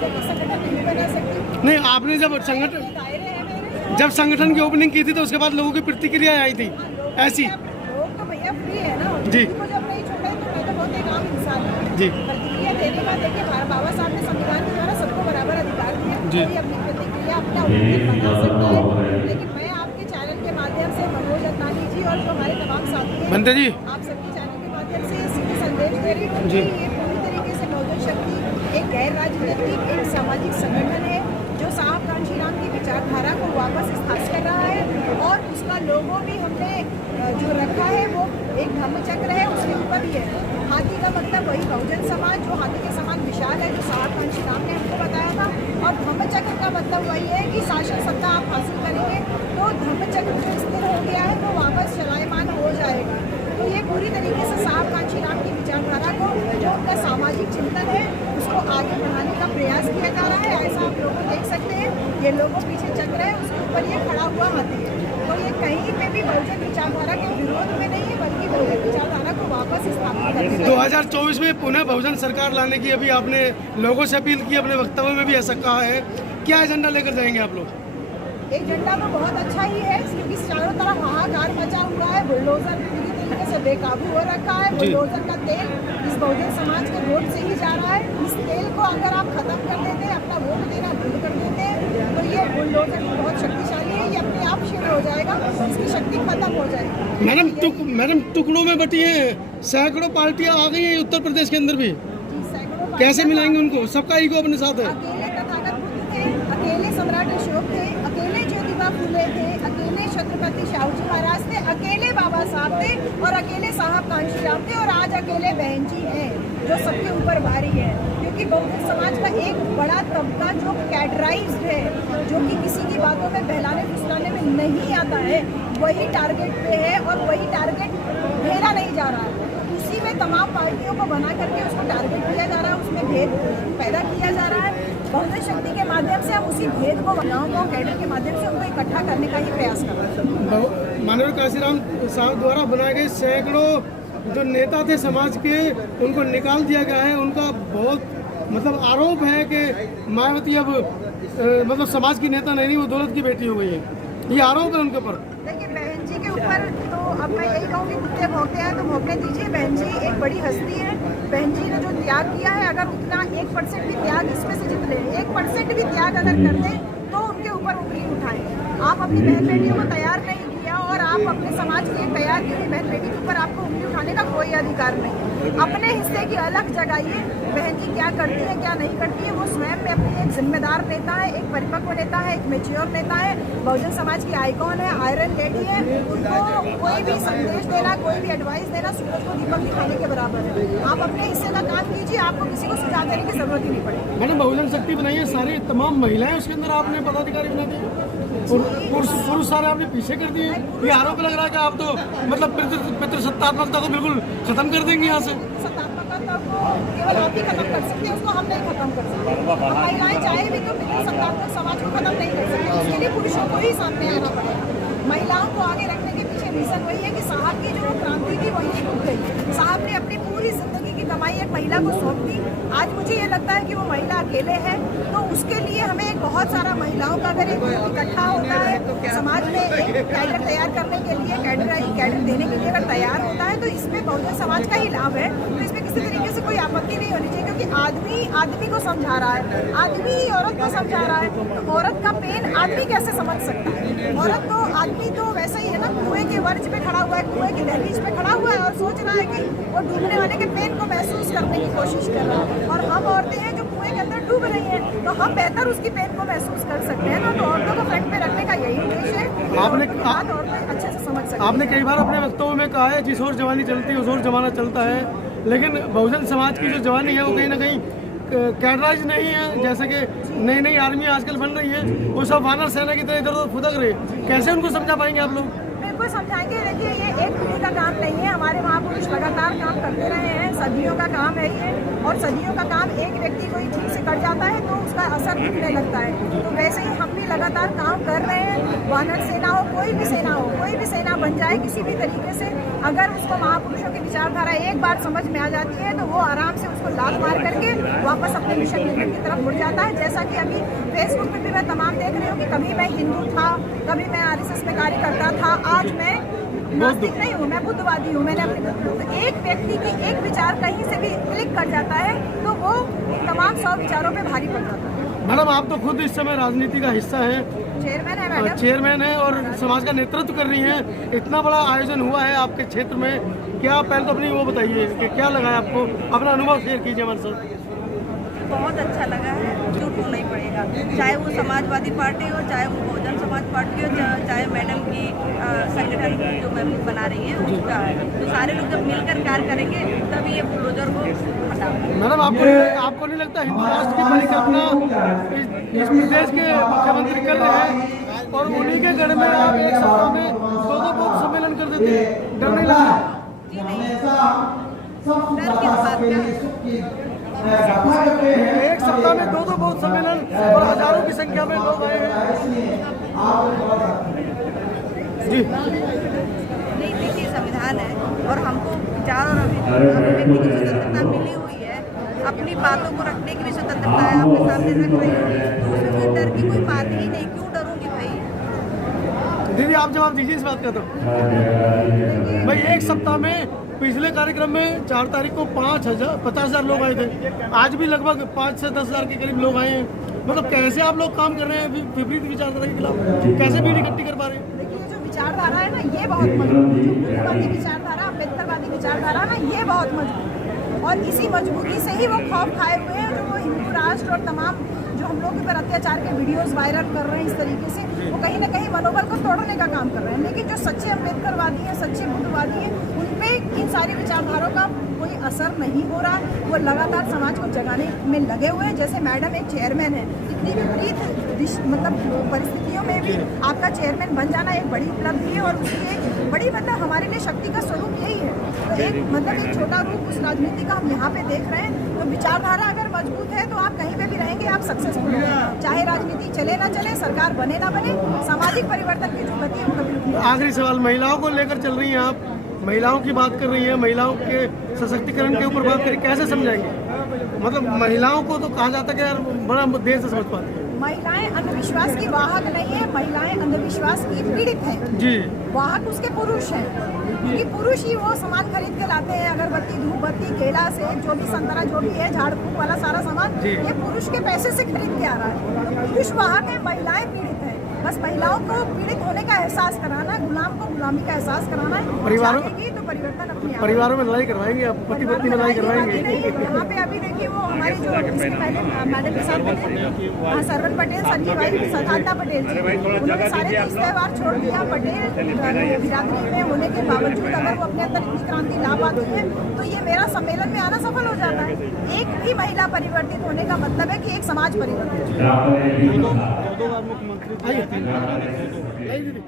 राजनीतिक संगठन नहीं बना सकती। नहीं, आपने जब संगठन की ओपनिंग की थी तो उसके बाद लोगों की प्रतिक्रिया आई थी ऐसी। लोग तो भैया फ्री है ना जी। उनको जब नहीं छोड़ा तो मैं तो बहुत एक आम इंसान हूँ जी। प्रतिक्रिया देने का। देखिए बाबा साहब ने संविधान के द्वारा सबको बराबर अधिकार दिया। जी। कोई अपनी प्रतिक्रिया अपना ओपिनियन बना सकता है, लेकिन मैं आपके चैनल के माध्यम से मनोज अत्तानी जी और जो हमारे तमाम साथी हैं बनते जी, आप सबके चैनल के माध्यम से सीधे संदेश दे रही हूँ कि ये पूरी तरीके से बहुजन शक्ति एक गैर राजनीतिक एक सामाजिक संगठन है जो साहब कांशीराम की विचारधारा को वापस स्थापित कर रहा है। और उसका लोगो भी हमने जो रखा है वो एक धम्मचक्र है, उसके ऊपर भी है हाथी का मतलब वही बहुजन समाज जो हाथी के समान विशाल है, जो साहब कांशीराम ने हमको बताया था। और धम्मचक्र का मतलब वही है कि शासन सत्ता आप हासिल करेंगे तो धम्मचक्र जो स्थिर हो गया है वो वापस चलायमान हो जाएगा। तो ये पूरी तरीके से साहब कांशीराम की विचारधारा को जो उनका सामाजिक चिंतन है उसको आगे बढ़ाने का प्रयास किया जा रहा है। ऐसा आप लोग देख सकते हैं, ये लोगों पीछे चक्र है, उसके ऊपर ये खड़ा हुआ हाथी है। तो ये कहीं पे भी बहुजन विचारधारा के विरोध में नहीं है, बल्कि बहुजन विचारधारा को वापस स्थापित करने का 2024 में पुनः बहुजन सरकार लाने की अभी आपने लोगों से अपील की, अपने वक्तव्य में भी ऐसा कहा है। क्या एजेंडा लेकर जाएंगे आप लोग? एजेंडा तो बहुत अच्छा ही है क्योंकि चारों तरफ हाहाकार मचा हुआ है, बुलडोजर पूरी तरीके से बेकाबू हो रखा है। बुलडोजर का तेल इस बहुजन समाज के वोट से ही जा रहा है। इस तेल को अगर आप खत्म कर देते हैं, अपना वोट देना बंद कर देते हैं, तो ये बुलडोजर बहुत शक्तिशाली है, ये अपने आप क्षीण हो जाएगा, इसकी शक्ति खत्म हो जाएगी। मैडम टुकड़ों में बटी है, सैकड़ों पार्टियां आ गई हैं उत्तर प्रदेश के अंदर भी, कैसे मिलाएंगे उनको? सबका ईगो अपने साथ है। अकेले तथागत बुद्ध थे, अकेले सम्राट अशोक थे, अकेले ज्योतिबा फूले थे, अकेले छत्रपति शाहू जी महाराज थे, अकेले बाबा साहब थे और अकेले साहब कांशीराम थे और आज अकेले बहन जी हैं जो सबके ऊपर भारी है। क्योंकि बहुजन समाज का एक बड़ा तबका जो कैडराइज्ड है, जो कि किसी की बातों में बहलाने फुसलाने में नहीं आता है, वही टारगेट पे है और वही टारगेट घेरा नहीं जा रहा है। उसी में तमाम पार्टियों को बना करके उसको टारगेट किया जा रहा है, उसमें भेद पैदा किया जा रहा है। बहुजन शक्ति के माध्यम से हम उसी भेद को गाँव कैडर के माध्यम से उनको इकट्ठा करने का ही प्रयास कर रहे हैं। माननीय कांशीराम साहब द्वारा बनाए गए सैकड़ों जो नेता थे समाज के, उनको निकाल दिया गया है। उनका बहुत मतलब आरोप है कि मायावती अब मतलब समाज की नेता नहीं, वो दौलत की बेटी हो गई है, ये आरोप है उनके ऊपर। देखिए बहन जी के ऊपर तो अब मैं यही कहूँगी कुत्ते भौंकते हैं तो भौंकने दीजिए। बहन जी एक बड़ी हस्ती है, बहन जी ने जो त्याग किया है, अगर उतना 1% भी त्याग इसमें से जितने 1% भी त्याग अगर कर दें तो उनके ऊपर उंगली उठाएं। आप अपनी बहन बेटियों को तैयार नहीं किया और आप अपने समाज के लिए तैयार की हुई बहन बेटी के ऊपर आपको उंगली उठाने का कोई अधिकार नहीं। अपने हिस्से की अलग जगाइए। बहन जी क्या करती है क्या नहीं करती है वो स्वयं में अपनी एक जिम्मेदार नेता है, एक परिपक्व नेता है, एक मेच्योर नेता है, बहुजन समाज की आइकॉन है, आयरन लेडी है। उनको कोई भी संदेश देना, कोई भी एडवाइस देना सूरज को दीपक दिखाने के बराबर है। आप अपने हिस्से का काम कीजिए, आपको किसी को सुझाव देने की जरूरत ही नहीं पड़ेगी। मैंने बहुजन शक्ति बनाई है, सारी तमाम महिलाएं उसके अंदर आपने पदाधिकारी बना दिए, पुरुष सारे आपने पीछे कर दिए। ये आरोप लग रहा है कि आप तो मतलब पितृसत्तात्मकता को बिल्कुल खत्म कर देंगे यहाँ से। सत्तात्मकता को केवल आप ही खत्म कर सकते हैं, उसको हम नहीं खत्म कर सकते। महिलाएं चाहे भी तो सत्तात्मक समाज को खत्म नहीं कर सकती, उसके लिए पुरुषों को ही सामने आना पड़ेगा। महिलाओं को आगे रखने के पीछे रीजन वही है कि साहब की जो क्रांति थी वही टूट गई। साहब ने अपनी पूरी जिंदगी की कमाई एक महिला को सौंप दी। आज मुझे ये लगता है कि वो महिला अकेले है, तो उसके लिए हमें एक बहुत सारा महिलाओं का अगर एक इकट्ठा होता है समाज में एक कैडर तैयार करने के लिए, कैडर देने के लिए अगर तैयार होता है तो इसमें बहुजन समाज का ही लाभ है। तो इसमें किसी तरीके से कोई आपत्ति नहीं होनी चाहिए, क्योंकि आदमी आदमी को समझा रहा है, आदमी औरत को समझा रहा है, तो औरत का पेन आदमी कैसे समझ सकता है? औरत तो आदमी तो वैसा ही है ना, कुएं के वर्ज पे खड़ा हुआ है, कुएं की दहलीज पे खड़ा हुआ है और सोच रहा है कि वो डूबने वाले के पेन को महसूस करने की कोशिश कर रहा है। और हम औरतें हैं जो कुएं के अंदर डूब रही हैं, तो हम बेहतर उसकी पेन को महसूस कर सकते हैं ना। तो औरतों को फ्रंट पे रखने का यही उद्देश्य है। औरतें अच्छे से समझ सकते। आपने कई बार अपने वक्तव्य में कहा है जिस ओर जवानी चलती है उस ओर जमाना चलता है, लेकिन बहुजन समाज की जो जवानी है वो कहीं ना कहीं कैडराइज नहीं है। जैसे कि नई नई आर्मी आजकल बन रही है, वो सब वानर सेना की तरह इधर उधर फुदक रहे, कैसे उनको समझा पाएंगे आप लोग? बिल्कुल समझाएंगे। देखिए ये एक पीढ़ी का काम नहीं है, हमारे महापुरुष लगातार काम करते रहे हैं, सदियों का काम है ये। और सदियों का काम एक व्यक्ति कोई ठीक से कर जाता है तो उसका असर दिखने लगता है। तो वैसे ही हम भी लगातार काम कर रहे हैं। वानर सेना हो, कोई भी सेना बन जाए किसी भी तरीके से, अगर उसको महापुरुषों की विचारधारा एक बार समझ में आ जाती है तो वो आराम से उसको लात मार करके वापस अपने मिशन विजन की तरफ मुड़ जाता है। जैसा कि अभी फेसबुक पर भी मैं तमाम देख रही हूँ कि कभी मैं हिंदू था, कभी मैं RSS में कार्यकर्ता था, आज मैं नास्तिक नहीं हूँ, मैं बुद्धवादी हूँ। मैंने अपनी तो एक व्यक्ति की एक विचार कहीं से भी क्लिक कर जाता है तो वो तमाम 100 विचारों पे भारी पड़ जाता है। मैडम, आप तो खुद इस समय राजनीति का हिस्सा है, चेयरमैन है मैडम, चेयरमैन है और समाज का नेतृत्व कर रही हैं। इतना बड़ा आयोजन हुआ है आपके क्षेत्र में, क्या पहले तो अपनी वो बताइए कि क्या लगा है आपको, अपना अनुभव शेयर कीजिए हमारे साथ। बहुत अच्छा लगा है, झूठ बोलना ही पड़ेगा। चाहे वो समाजवादी पार्टी हो, चाहे वो बहुजन समाज पार्टी हो, चाहे मैडम की संगठन जो मैम बना रही है उसका है, तो सारे लोग जब मिलकर कार्य करेंगे तभी ये बुलडोजर को हटाएंगे। मैडम, आपको नहीं लगता हिंदू राष्ट्र की परिकल्पना इस प्रदेश के मुख्यमंत्री कर रहे हैं और उन्हीं के गढ़ में आप एक सप्ताह में 2 बूथ सम्मेलन कर देते हैं, डर नहीं लगा? जी नहीं, डर किस बात का? एक सप्ताह में 2 बूथ सम्मेलन और हजारों की संख्या में लोग आए हैं। जी नहीं, देखिए संविधान है और हमको विचार और अभिव्यक्ति की स्वतंत्रता मिली हुई है, अपनी बातों को रखने की भी स्वतंत्रता है, आपके सामने रख रही हूँ, तो उसमें कोई डर की कोई बात ही नहीं। क्यों डरूंगी भाई? दीदी, आप जवाब दीजिए इस बात का। तो भाई एक सप्ताह में पिछले कार्यक्रम में 4 तारीख को 50,000 लोग आए थे, आज भी लगभग 5 से 10 हज़ार के करीब लोग आए हैं। मतलब कैसे आप लोग काम कर रहे हैं विपरीत विचारधारा के खिलाफ, कैसे भीड़ इकट्ठी कर पा रहे हैं? देखिए जो विचारधारा है ना ये बहुत मजबूत है, जो बुद्धवादी विचारधारा, अम्बेडकरवादी विचारधारा ना ये बहुत मजबूत है और इसी मजबूती से ही वो खौफ खाए हुए हैं जो वो हिंदू राष्ट्र और तमाम जो हम लोग के ऊपर अत्याचार के वीडियोस वायरल कर रहे हैं। इस तरीके से वो कहीं ना कहीं मनोबल को तोड़ने का काम कर रहे हैं। लेकिन जो सच्चे अम्बेडकरवादी हैं, सच्चे बुद्धवादी हैं, उन पे इन सारी विचारधाराओं का कोई असर नहीं हो रहा है। वो लगातार समाज को जगाने में लगे हुए हैं। जैसे मैडम एक चेयरमैन है, इतनी विपरीत मतलब परिस्थितियों में भी आपका चेयरमैन बन जाना एक बड़ी उपलब्धि है और उसकी एक बड़ी मतलब हमारे लिए शक्ति का स्वरूप यही है। तो एक मतलब एक छोटा रूप उस राजनीति का हम यहाँ पे देख रहे हैं। तो विचारधारा अगर मजबूत है तो आप कहीं पे भी रहेंगे, आप सक्सेसफुल होंगे। चाहे राजनीति चले ना चले, सरकार बने ना बने, सामाजिक परिवर्तन की जो गति है वो कभी रुकनी नहीं। आखिरी सवाल, महिलाओं को लेकर चल रही हैं आप, महिलाओं की बात कर रही हैं, महिलाओं के सशक्तिकरण के ऊपर बात करें, कैसे समझाएंगे? मतलब महिलाओं को तो कहा जाता है कि यार बड़ा देर से समझ पाते हैं। महिलाएं अंधविश्वास की वाहक नहीं है, महिलाएं अंधविश्वास की पीड़ित हैं जी, वाहक उसके पुरुष हैं, क्योंकि पुरुष ही वो सामान खरीद के लाते हैं, अगरबत्ती, धूपबत्ती, केला, सेब, जो भी संतरा जो भी है, झाड़ फूक वाला सारा सामान ये पुरुष के पैसे से खरीद के आ रहा है। तो पुरुष वाहक है, महिलाएं पीड़ित है। बस महिलाओं को पीड़ित होने का एहसास कराना है, गुलाम को गुलामी का एहसास कराना है। परिवारों तो परिवर्तन अपने आप परिवारों में लड़ाई करवाएंगे आप, पति पत्नी में लड़ाई करवाएंगे? यहाँ पे अभी देखिए वो हमारे जो इसके पहले मैडम के साथ बने सरवन पटेल, संजय भाई, सदानता पटेल जी, उन्होंने सारे तीज त्यौहार छोड़ दिया। पटेल बिरादरी में होने के बावजूद अगर वो अपने अंदर इतनी क्रांति ला पाती है तो ये मेरा सम्मेलन में आना सफल हो जाता है। एक भी महिला परिवर्तित होने का मतलब है कि एक समाज परिवर्तित। आइए दीदी।